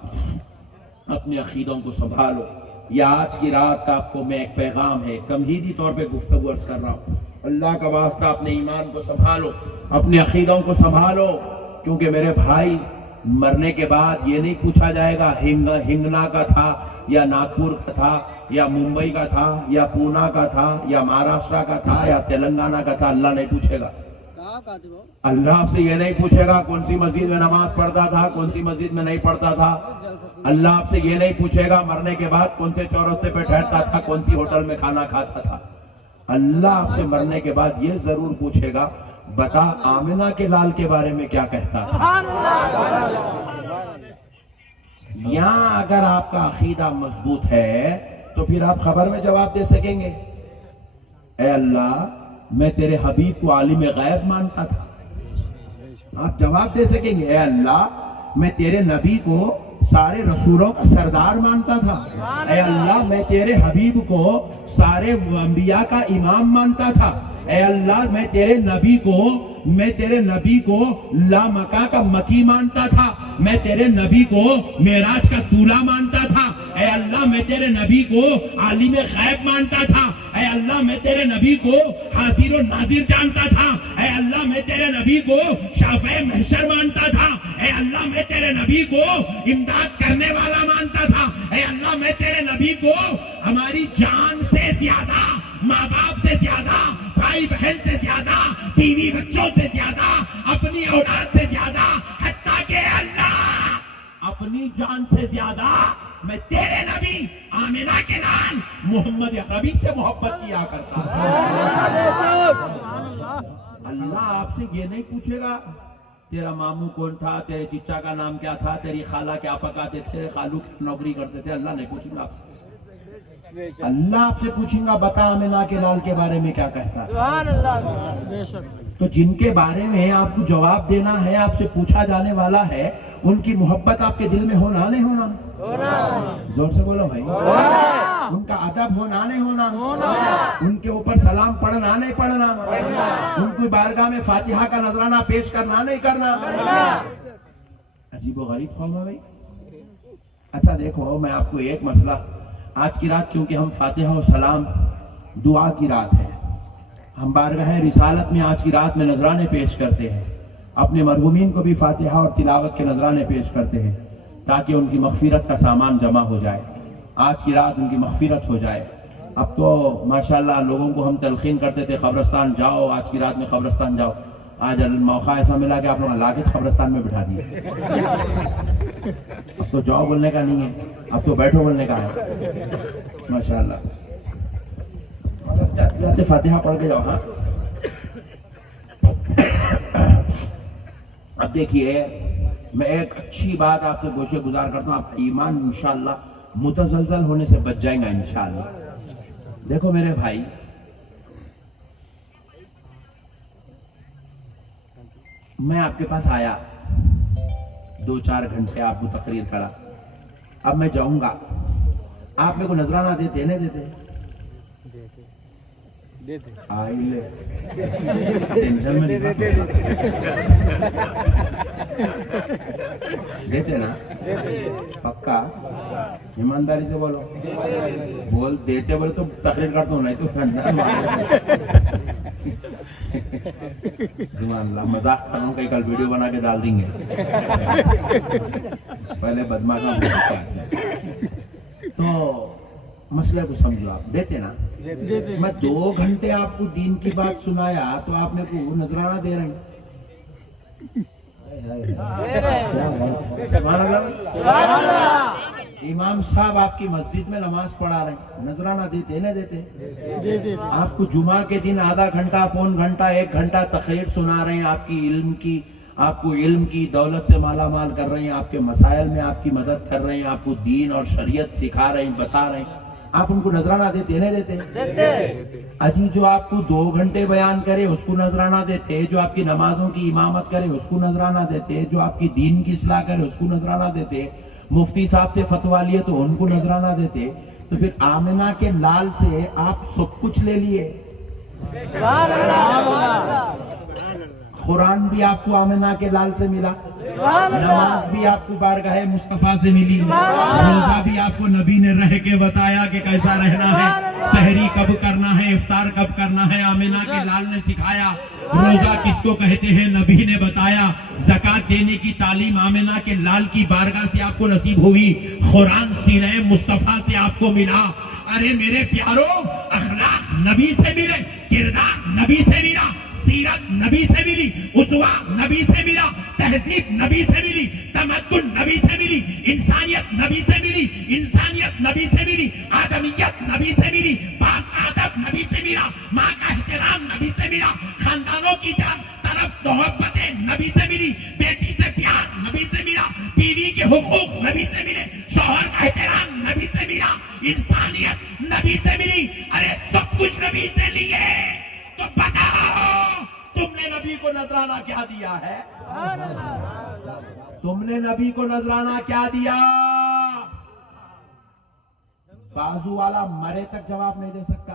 اپنے عقیدوں کو سنبھالو. یہ آج کی رات کا آپ کو میں ایک پیغام ہے، تمہیدی طور پہ گفتگو عرض کر رہا ہوں. اللہ کا واسطہ اپنے ایمان کو سنبھالو، اپنے عقیدوں کو سنبھالو. کیونکہ میرے بھائی، مرنے کے بعد یہ نہیں پوچھا جائے گا ہنگنا کا تھا یا ناگپور کا تھا یا ممبئی کا تھا یا پونا کا تھا یا مہاراشٹر کا تھا یا تلنگانہ کا تھا. اللہ نہیں پوچھے گا. اللہ آپ سے یہ نہیں پوچھے گا کون سی مسجد میں نماز پڑھتا تھا، کون سی مسجد میں نہیں پڑھتا تھا. اللہ آپ سے یہ نہیں پوچھے گا مرنے کے بعد کون سے چورستے پہ ٹھہرتا تھا، کون سی ہوٹل میں کھانا کھاتا تھا. اللہ آپ سے مرنے کے بعد یہ ضرور پوچھے گا، بتا آمنہ کے لال کے بارے میں کیا کہتا تھا. یہاں اگر آپ کا عقیدہ مضبوط ہے تو پھر آپ خبر میں جواب دے سکیں گے، اے اللہ میں تیرے حبیب کو عالم غیب مانتا تھا. آپ جواب دے سکیں گے، اے اللہ میں تیرے نبی کو سارے رسولوں کا سردار مانتا تھا. اے اللہ میں تیرے حبیب کو سارے انبیاء کا امام مانتا تھا. اے اللہ میں تیرے نبی کو لامکا کا مکی مانتا تھا، میں تیرے نبی کو معراج کا طولہ مانتا تھا، اے اللہ میں تیرے نبی کو عالم غیب مانتا تھا، اے اللہ میں تیرے نبی کو حاضر و ناظر جانتا تھا، اے اللہ میں تیرے نبی کو شافع محشر مانتا تھا، اے اللہ میں تیرے نبی کو امداد کرنے والا مانتا تھا، اے اللہ میں تیرے نبی کو ہماری جان سے زیادہ، ماں باپ سے زیادہ، بھائی بہن سے زیادہ، بیوی بچوں سے زیادہ، اپنی اولاد سے زیادہ، حتیٰ کہ اللہ اپنی جان سے زیادہ میں تیرے نبی آمنہ کے نام محمد عربی سے محبت کیا کرتا ہوں۔ اللہ آپ سے یہ نہیں پوچھے گا تیرا ماموں کون تھا، تیرے چچا کا نام کیا تھا، تیری خالہ کیا پکاتے تھے، خالو کی نوکری کرتے تھے، اللہ نہیں پوچھیں گا آپ سے۔ اللہ آپ سے پوچھیں گا بتا آمنہ کے لال کے بارے میں کیا کہتا ہے۔ سبحان اللہ، بے شک۔ تو جن کے بارے میں آپ کو جواب دینا ہے، آپ سے پوچھا جانے والا ہے، ان کی محبت آپ کے دل میں ہونا نہیں ہونا؟ زور سے بولو بھائی۔ ان کا ادب ہونا نہیں ہونا؟ ان کے اوپر سلام پڑھنا نہیں پڑھنا؟ ان کی بارگاہ میں فاتحہ کا نذرانہ پیش کرنا نہیں کرنا؟ عجیب و غریب قوم ہے بھائی۔ اچھا دیکھو، میں آپ کو ایک مسئلہ، آج کی رات کیونکہ ہم فاتحہ و سلام دعا کی رات ہے، ہم بارگاہ رسالت میں آج کی رات میں نذرانے پیش کرتے ہیں، اپنے مرحومین کو بھی فاتحہ اور تلاوت کے نذرانے پیش کرتے ہیں تاکہ ان کی مغفرت کا سامان جمع ہو جائے، آج کی رات ان کی مغفرت ہو جائے۔ اب تو ماشاءاللہ لوگوں کو ہم تلقین کرتے تھے قبرستان جاؤ، آج کی رات میں قبرستان جاؤ، آج موقع ایسا ملا کہ آپ لوگ لا کے قبرستان میں بٹھا دیے۔ اب تو جاؤ بولنے کا نہیں ہے، اب تو بیٹھو بولنے کا ہے، ماشاءاللہ۔ جاتے فاتحہ پڑھ کے جاؤ۔ ہاں اب دیکھیے، میں ایک اچھی بات آپ سے گوشے گزار کرتا ہوں، آپ کا ایمان انشاءاللہ متزلزل ہونے سے بچ جائیں گا انشاءاللہ۔ دیکھو میرے بھائی، میں آپ کے پاس آیا، 2-4 گھنٹے آپ کو تقریر کرا، اب میں جاؤں گا، آپ میرے کو نذرانہ دیتے نہیں دیتے؟ آئی لے ٹینشن میں دیتے نا؟ پکا ایمانداری سے بولو، بول دیتے بولے تو تقریر کرتا ہوں، نہیں تو سبحان اللہ، مذاق کر رہا ہوں، کئی کل ویڈیو بنا کے ڈال دیں گے، پہلے بدماشاں تو مسئلے کو سمجھو، آپ دیتے نا؟ میں 2 گھنٹے آپ کو دین کی بات سنایا تو آپ میرے کو نذرانہ دے رہے ہیں۔ سبحان اللہ۔ امام صاحب آپ کی مسجد میں نماز پڑھا رہے ہیں، نذرانہ دیتے نہیں دیتے؟ آپ کو جمعہ کے دن آدھا گھنٹہ، پون گھنٹہ، 1 گھنٹہ تقریر سنا رہے ہیں، آپ کو علم کی دولت سے مالا مال کر رہے ہیں، آپ کے مسائل میں آپ کی مدد کر رہے ہیں، آپ کو دین اور شریعت سکھا رہے ہیں، بتا رہے ہیں، آپ ان کو نذرانہ دیتے نہیں دیتے؟ اجی جو آپ کو 2 گھنٹے بیان کرے اس کو نذرانہ دیتے، جو آپ کی نمازوں کی امامت کرے اس کو نذرانہ دیتے، جو آپ کی دین کی اصلاح کرے اس کو نذرانہ دیتے، مفتی صاحب سے فتویٰ لیے تو ان کو نذرانہ دیتے، تو پھر آمنہ کے لال سے آپ سب کچھ لے لیے۔ قرآن بھی آپ کو آمنہ کے لال سے ملا، نماز بھی آپ کو بارگاہ مصطفیٰ سے ملی، روزہ بھی آپ کو نبی نے رہ کے بتایا کہ کیسا رہنا ہے، سحری کب کرنا ہے، افطار کب کرنا ہے، آمنہ کے لال نے سکھایا، روزہ کس کو کہتے ہیں نبی نے بتایا، زکوٰۃ دینے کی تعلیم آمنہ کے لال کی بارگاہ سے آپ کو نصیب ہوئی، قرآن سینہ مصطفیٰ سے آپ کو ملا۔ ارے میرے پیارو، اخلاق نبی سے ملے، کردار نبی سے ملا، سیرت نبی سے ملی، اسوہ نبی سے ملا، تہذیب نبی سے ملی، تمدن نبی سے ملی، انسانیت نبی سے ملی، انسانیت نبی سے ملی، آدمیت نبی سے ملی، پاک آدب نبی سے ملا، ماں کا احترام نبی سے ملا، خاندانوں کی طرف محبتیں نبی سے ملی، بیٹی سے پیار نبی سے ملا، بیوی کے حقوق نبی سے ملے، شوہر کا احترام نبی سے ملا، انسانیت نبی سے ملی۔ ارے سب کچھ نبی سے لیے تو بتاؤ تم نے نبی کو نذرانہ کیا دیا ہے؟ تم نے نبی کو نذرانہ کیا دیا؟ بازو والا مرے تک جواب نہیں دے سکتا،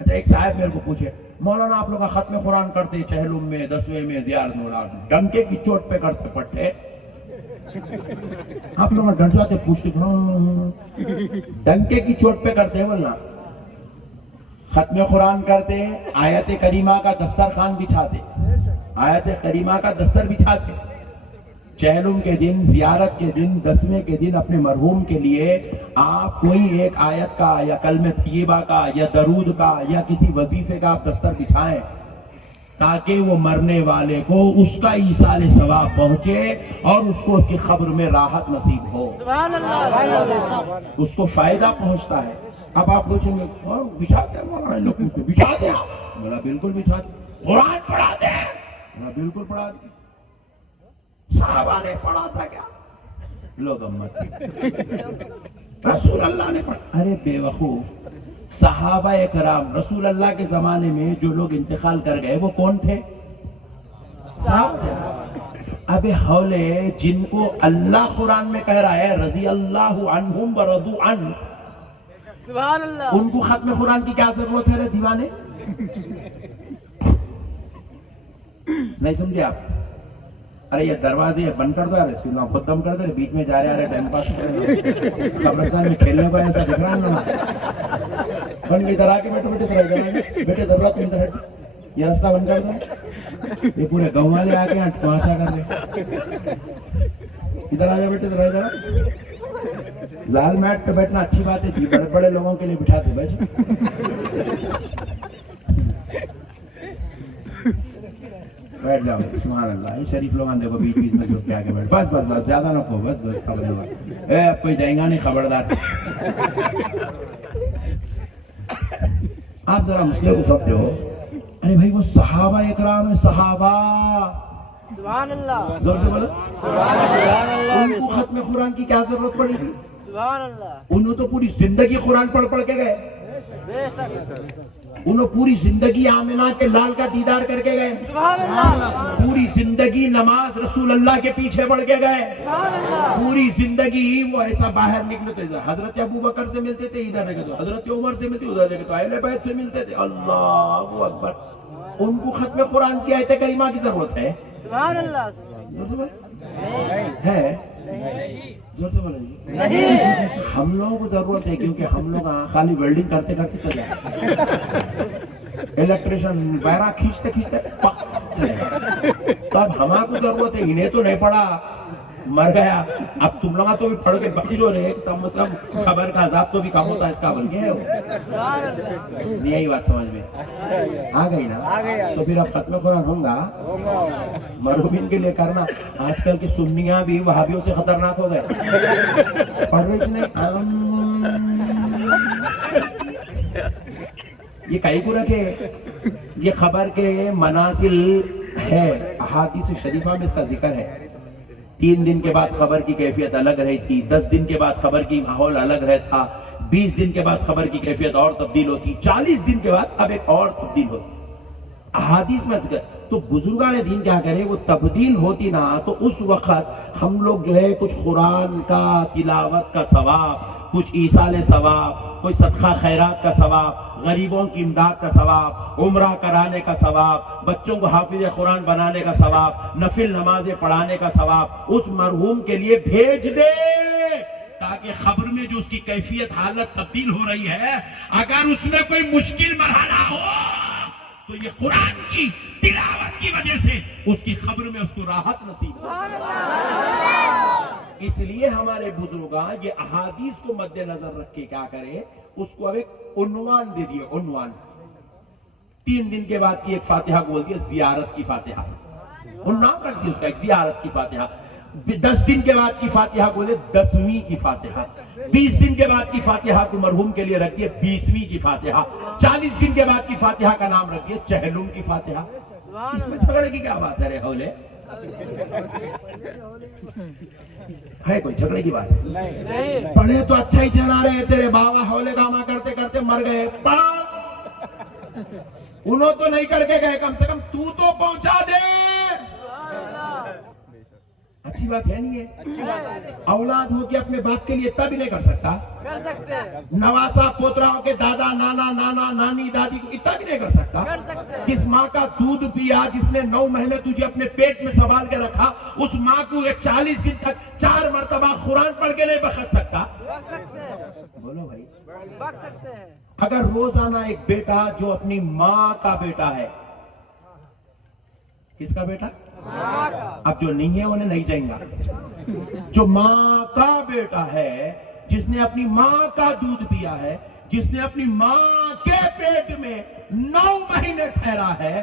اچھا ایک صاحب میرے کو پوچھے مولانا آپ لوگ ختم قرآن کرتے چہلم میں 10ویں میں زیارت میں ڈنکے کی چوٹ پہ کرتے پٹھے آپ لوگ ڈنٹلا سے پوچھتے ڈنکے کی چوٹ پہ کرتے ہیں بولنا ختم قرآن کرتے آیت کریمہ کا دسترخوان بچھاتے آیت کریمہ کا دستر بچھاتے چہلم کے دن زیارت کے دن 10ویں کے دن اپنے مرحوم کے لیے آپ کوئی ایک آیت کا یا کلمہ طیبہ کا یا درود کا یا کسی وظیفے کا آپ دستر بچھائیں تاکہ وہ مرنے والے کو اس کا ایصال ثواب پہنچے اور اس کو اس کی قبر میں راحت نصیب ہو سبحان اللہ اس کو فائدہ پہنچتا ہے. اب آپ پوچھیں گے بچھاتے ہیں مولانا لوگ پوچھتے بچھاتے ہیں بولا بالکل بچھاتے قرآن پڑھاتے ہیں بولا بالکل پڑھاتے صحابہ نے پڑھا تھا کیا لوگ امت رسول اللہ نے پڑھا ارے بے وقوف صحابہ کرام رسول اللہ کے زمانے میں جو لوگ انتقال کر گئے وہ کون تھے اب حولے جن کو اللہ قرآن میں کہہ رہا ہے رضی اللہ عنہم ورضوا عنہ سبحان اللہ ان کو ختم قرآن کی کیا ضرورت ہے رے دیوانے نہیں سمجھے آپ ارے یہ دروازے بند کر دو اس کو خود دم کر دے بیچ میں جا رہے ٹائم پاس قبرستان میں کھیلنے کو ایسا دکھ رہا ہے بند ادھر آ کے بیٹے ضرورت میں ادھر یہ راستہ بند کر دو یہ پورے گاؤں والے آ کے یہاں تماشا کر رہے ادھر آ جا بیٹے ادھر آ جا لال میٹ پہ بیٹھنا اچھی بات ہے جی بڑے بڑے لوگوں کے لیے بٹھا دے بیٹھ جاؤ سبحان اللہ یہ شریف لوگ دیکھو بیچ بیچ میں جو کیا کے بیٹھ بس بس بس زیادہ نہ کہو بس بس خبردار اب کوئی جائیں گا نہیں خبردار آپ ذرا مسئلے کو سمجھتے ہو ارے بھائی وہ صحابہ اکرام ہیں صحابہ سبحان اللہ زور سے بولو سبحان اللہ ان کو ختم قرآن کی کیا ضرورت پڑی تھی سبحان اللہ انہوں تو پوری زندگی قرآن پڑھ پڑھ کے گئے بے شک انہوں پوری زندگی آمنہ کے لال کا دیدار کر کے گئے سبحان اللہ پوری زندگی نماز رسول اللہ کے پیچھے پڑھ کے گئے سبحان اللہ پوری زندگی وہ ایسا باہر نکلے تھے حضرت ابو بکر سے ملتے تھے ادھر دیکھے تو حضرت عمر سے ملتے ادھر دیکھے تو اہل بیت سے ملتے تھے اللہ اکبر ان کو ختم قرآن کی آیت کریمہ کی ضرورت ہے سبحان اللہ ہے زور سے بولے ہم لوگوں کو ضرورت ہے کیونکہ ہم لوگ خالی ویلڈنگ کرتے کرتے چلے الیکٹریشن وائرہ کھینچتے کھینچتے تو اب ہمارا کو ضرورت ہے انہیں تو نہیں پڑا مر گیا اب تم لوگا تو بھی پڑھ کے بخشو رہے کم سے کم خبر کا عذاب تو بھی کم ہوتا ہے اس کا بل کے نہیں یہی بات سمجھ میں آ گئی نا تو پھر اب ختم قرآن ہوں گا مرحومین کے لیے کرنا آج کل کی سنیاں بھی وہابیوں سے خطرناک ہو گئے پڑھ رہے نہیں یہ کئی کو رکھے یہ خبر کے منازل ہے احادیث شریفہ میں اس کا ذکر ہے 3 دن کے بعد خبر کی کیفیت الگ رہی تھی 10 دن کے بعد خبر کی ماحول الگ رہتا 20 دن کے بعد خبر کی کیفیت اور تبدیل ہوتی 40 دن کے بعد اب ایک اور تبدیل ہوتی احادیث میں ذکر تو بزرگان دین کیا کرے وہ تبدیل ہوتی نا تو اس وقت ہم لوگ جو ہے کچھ قرآن کا تلاوت کا ثواب کچھ ایصال ثواب کوئی صدقہ خیرات کا ثواب غریبوں کی امداد کا ثواب عمرہ کرانے کا ثواب بچوں کو حافظ قرآن بنانے کا ثواب نفل نمازیں پڑھانے کا ثواب اس مرحوم کے لیے بھیج دے تاکہ خبر میں جو اس کی کیفیت حالت تبدیل ہو رہی ہے اگر اس میں کوئی مشکل مرحلہ ہو تو یہ قرآن کی تلاوت کی وجہ سے اس کی خبر میں اس کو راحت نصیب ہو اس لیے ہمارے بزرگاں یہ احادیث کو مد نظر رکھ کے کیا کرے اس کو اب ایک عنوان دے دیے عنوان 3 دن کے بعد کی ایک فاتحہ کو بولتی ہے زیارت کی فاتحہ ان نام رکھ دیا اس کا ایک زیارت کی فاتحہ 10 دن کے بعد کی فاتحہ کو بولتے 10ویں کی فاتحہ 20 دن کے بعد کی فاتحہ کو مرحوم کے لیے رکھ دیے 20ویں کی فاتحہ 40 دن کے بعد کی فاتحہ کا نام رکھ دیے چہلم کی فاتحہ اس میں جھگڑے کی کیا بات ہے رے حولے ہے کوئی جھگڑے کی بات پڑھے تو اچھا ہی چلا رہے تیرے بابا حولے گاما کرتے کرتے مر گئے انہوں تو نہیں کر کے گئے کم سے کم تو پہنچا دے اچھی بات ہے نہیں ہے؟ اولاد ہو کے اپنے باپ کے لیے اتنا بھی نہیں کر سکتا؟ کر سکتے ہیں. نواسا پوترا ہو کے دادا نانا نانا نانی دادی کو اتنا بھی نہیں کر سکتا؟ کر سکتے ہیں. جس ماں کا دودھ پیا، جس نے 9 مہینے تجھے اپنے پیٹ میں سنبھال کے رکھا، اس ماں کو 40 دن تک 4 مرتبہ قرآن پڑھ کے نہیں بخش سکتا؟ بخش سکتے ہیں. بولو بھائی. بخش سکتے ہیں. اگر روزانہ ایک بیٹا جو اپنی ماں کا بیٹا ہے، کس کا بیٹا؟ ماں کا. اب جو نہیں ہے انہیں نہیں جائیں گا. جو ماں کا بیٹا ہے، جس نے اپنی ماں کا دودھ پیا ہے، جس نے اپنی ماں کے پیٹ میں 9 مہینے ٹھہرا ہے،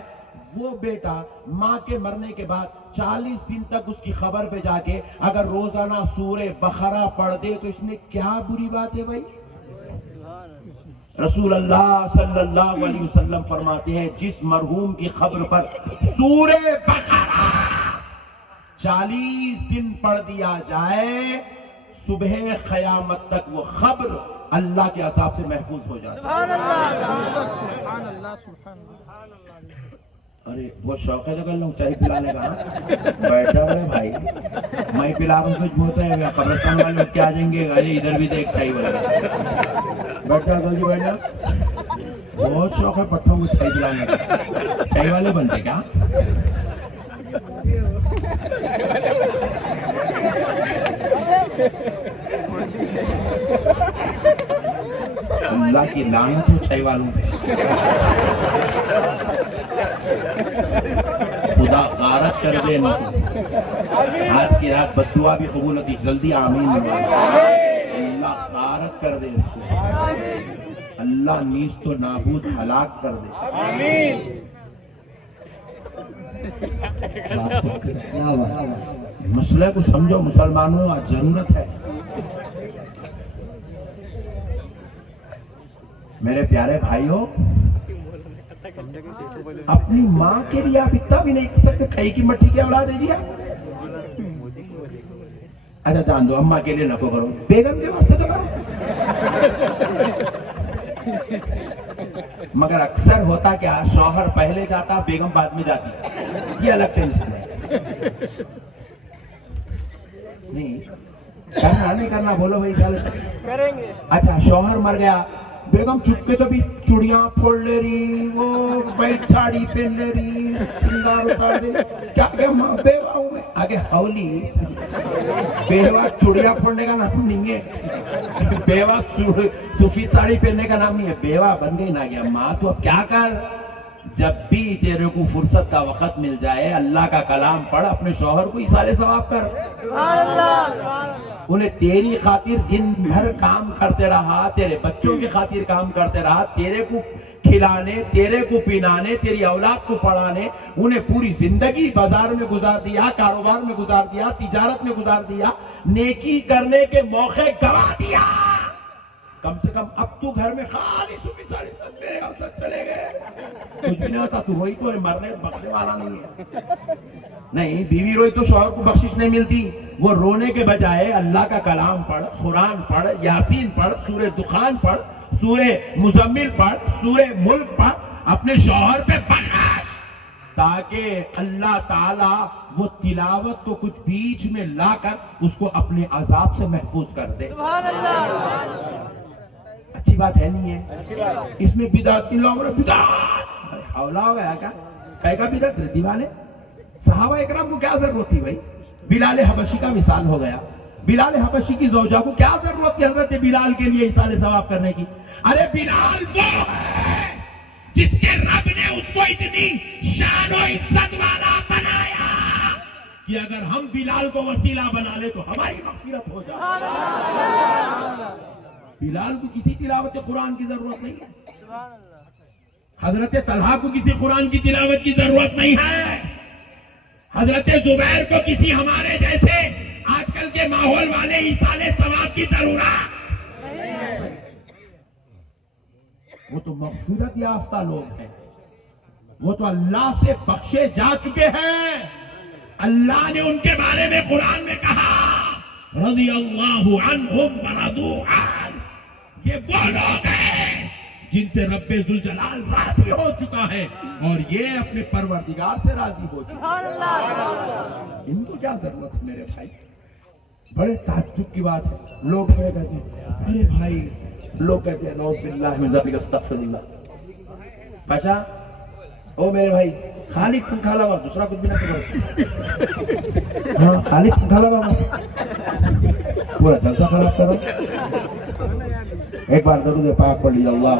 وہ بیٹا ماں کے مرنے کے بعد 40 دن تک اس کی خبر پہ جا کے اگر روزانہ سورہ بقرہ پڑھ دے تو اس میں کیا بری بات ہے بھائی؟ رسول اللہ صلی اللہ علیہ وسلم فرماتے ہیں جس مرحوم کی قبر پر سورہ بقرہ 40 دن پڑھ دیا جائے، صبح قیامت تک وہ قبر اللہ کے عذاب سے محفوظ ہو جائے. سبحان اللہ. سبحان اللہ سبحان اللہ. ارے وہ شوق ہے تو کر لوں چائے پلانے کا. بیٹھا ہوئے بھائی، میں پلا رہا ہوں سچ بولتا ہے. قبرستان والے لوگ کیا آ جائیں گے، ارے ادھر بھی دیکھ چائے والا. بیٹھا جلدی بیٹھا. بہت شوق ہے پٹھوں کو چائے پلانے کا. چائے والے بنتے کیا؟ اللہ کی لعنت ہو چائے والوں پہ. خدا غارت کر دے ان کو. آج کی رات بد دعا بھی قبول ہوتی. جلدی آمین. اللہ غارت کر دے اس کو. اللہ نیست و نابود ہلاک کر دے. مسئلے کو سمجھو مسلمانوں، آج ضرورت ہے. میرے پیارے بھائیوں، اپنی ماں کے لیے آپ اتنا بھی نہیں کر سکتے کئی کی مٹھی کی اولاد ہے جی آپ. اچھا جان دو، اماں کے لیے نہ کرو، بیگم کے واسطے تو کرو. مگر اکثر ہوتا کیا، شوہر پہلے جاتا بیگم بعد میں جاتی. یہ الگ ٹینشن ہے. نہیں کرنا نہیں کرنا بولو بھائی. کریں گے. اچھا شوہر مر گیا، بیگم چپکے تو بھی چوڑیاں پھوڑ لے رہی، وہ وائٹ ساڑی پہن لے رہی، سنگار اتار دے. کیا کہ ماں بیوہ ہوں میں آگے ہولی. بیوہ چوڑیاں پھوڑنے کا نام نہیں ہے، بیوہ سفید ساڑی پہننے کا نام نہیں ہے. بیوہ بن گئی نہ گیا. ماں تو اب کیا کر، جب بھی تیرے کو فرصت کا وقت مل جائے اللہ کا کلام پڑھ، اپنے شوہر کو ایصال ثواب کر. سبحان اللہ. سبحان اللہ. انہیں تیری خاطر دن بھر کام کرتے رہا، تیرے بچوں کی خاطر کام کرتے رہا، تیرے کو کھلانے، تیرے کو پینانے، تیری اولاد کو پڑھانے. انہیں پوری زندگی بازار میں گزار دیا، کاروبار میں گزار دیا، تجارت میں گزار دیا، نیکی کرنے کے موقع گوا دیا. کم سے کم اب تو گھر میں خالی سفید ساڑی میرے حضرت چلے گئے، کچھ بھی نہیں ہوتا. تو روئی تو مرنے بخشنے والا نہیں ہے. نہیں، بیوی روئی تو شوہر کو بخشش نہیں ملتی. وہ رونے کے بجائے اللہ کا کلام پڑھ، قرآن پڑھ، یاسین پڑھ، سورہ دخان پڑھ، سورہ مزمل پڑھ، سورہ ملک پڑھ، اپنے شوہر پہ بخش، تاکہ اللہ تعالیٰ وہ تلاوت کو کچھ بیچ میں لا کر اس کو اپنے عذاب سے محفوظ کر دے. سبحان اللہ. اچھی بات ہے نہیں ہے؟ اس میں بدعت، ان لوگوں نے بدعت حولا ہو گیا کیا؟ کہے گا بدعت رہتی والے. صحابہ اکرام کو کیا ضرورت تھی بھائی؟ بلال حبشی کا مثال ہو گیا. بلال حبشی کی زوجہ کو کیا ضرورت تھی حضرت بلال کے لیے ایصال ثواب کرنے کی؟ ارے بلال وہ ہے جس کے رب نے اس کو اتنی شان و عزت والا بنایا کہ اگر ہم بلال کو وسیلہ بنا لے تو ہماری مغفرت ہو جائے. بلال کو کسی تلاوت قرآن کی ضرورت نہیں ہے. سبحان اللہ. حضرت طلحہ کو کسی قرآن کی تلاوت کی ضرورت نہیں ہے. حضرت زبیر کو کسی ہمارے جیسے آج کل کے ماحول والے ایصال ثواب کی ضرورت نہیں ہے. وہ تو مغفرت یافتہ لوگ ہیں، وہ تو اللہ سے بخشے جا چکے ہیں. اللہ نے ان کے بارے میں قرآن میں کہا رضی اللہ عنہم ورضوا عنہ. یہ وہ لوگ ہیں جن سے رب ذوالجلال راضی ہو چکا ہے اور یہ اپنے پروردگار سے راضی ہو چکا سبحان اللہ ان کو کیا ضرورت ہے میرے بھائی؟ بڑے تعجب کی بات ہے. لوگ میرے کہتے ہیں ارے بھائی، لوگ کہتے ہیں نعوذ باللہ من ذلک استغفر اللہ. پاشا او میرے بھائی، خالق پنکھا لگا، دوسرا کچھ بھی نہ کرو. ہاں خالق پنکھا لگا، پورا جلسہ خراب کرو. ایک بار درود پاک پڑھ لیجیے. اللہ